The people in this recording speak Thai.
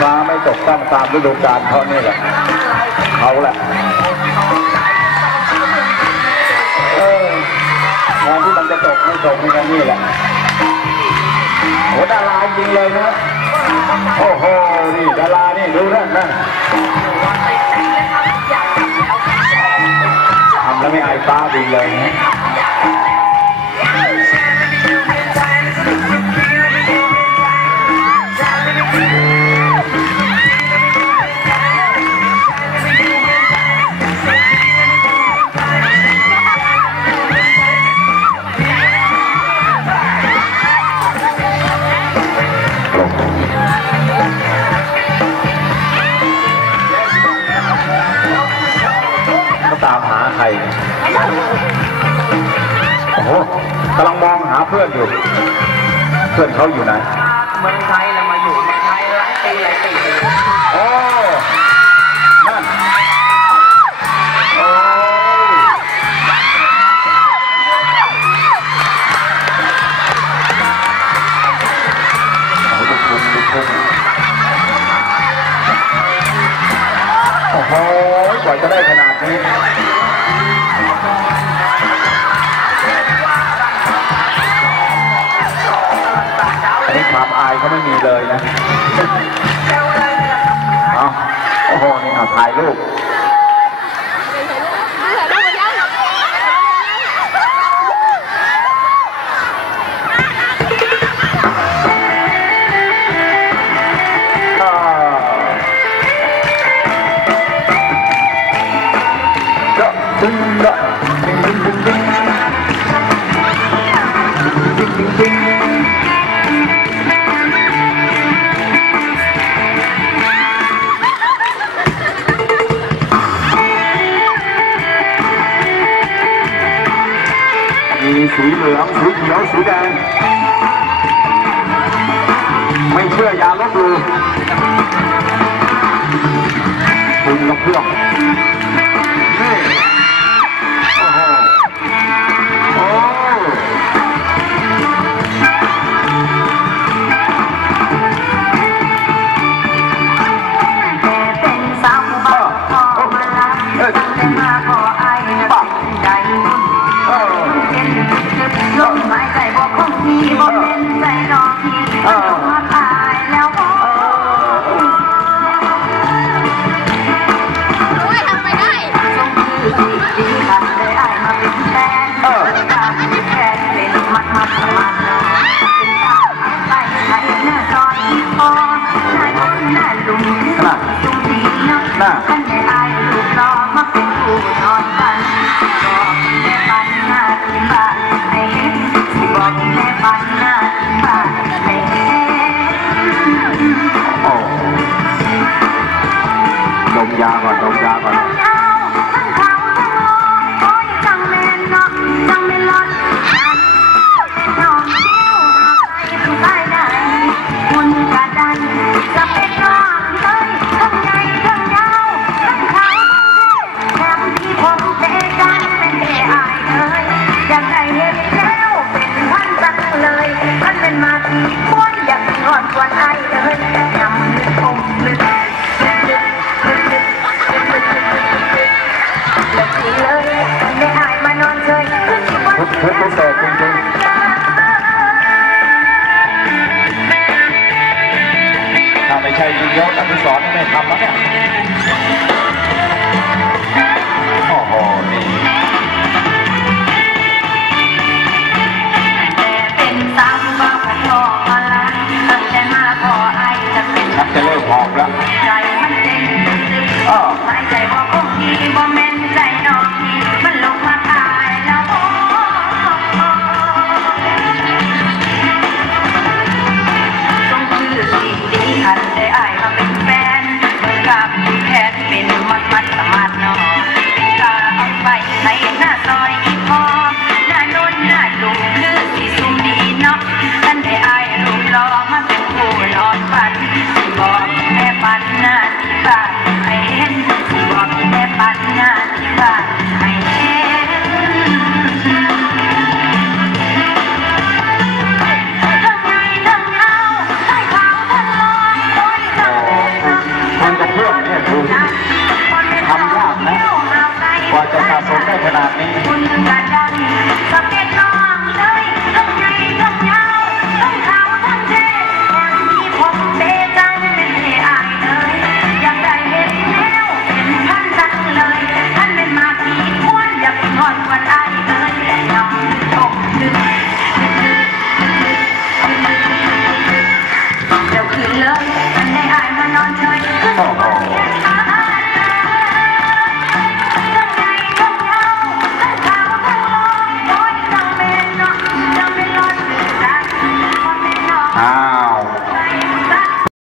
ฟ้าไม่ตามฤดูกาลเขานี่แหละเขาแหละเอองานที่มันจะจบไม่จบในงานนี่แหละโหดาราจริงเลยนะโอ้โหนี่ดารานี่ดูนั่นนั่นทำแล้วไม่อายฟ้าดีเลยนะ ตามหาใครโอ้โหกำลังมองหาเพื่อนอยู่ เพื่อนเขาอยู่ไหนเมืองไทยแล้วมาอยู่เมืองไทยหลายปีหลายปีโอ้นั่นโอ้ลูกทุ่งลูกทุ่งโอ้โหกว่าจะได้ขนาดนี้อั นนี้ความอายเขาไม่มีเลยนะ เอาโอ้โห นี่เอาถ่ายรูป ก็ดึงละดึงดึงดึงดึงดึงดึงดึงมีสีเหลืองสีเขียวสีแดงไม่เชื่ออย่าลบหลู่คุณกับเพื่อนนี่ เมาที่ควรอยากนอนกวนไอเลยยำลึกคงลึกลึกลึกลึกลึกเลิกทีเลยไม่อายมานอนเลยคือที่ว่าเพชรเพชรพิเศษจริงๆถ้าไม่ใช่ยิงยศอภิสรไม่ทำแล้วเนี่ย ชักจะเริ่มหอบแล้วใจมันเต็มอ้อหายใจบ่คงที่บ่แม่น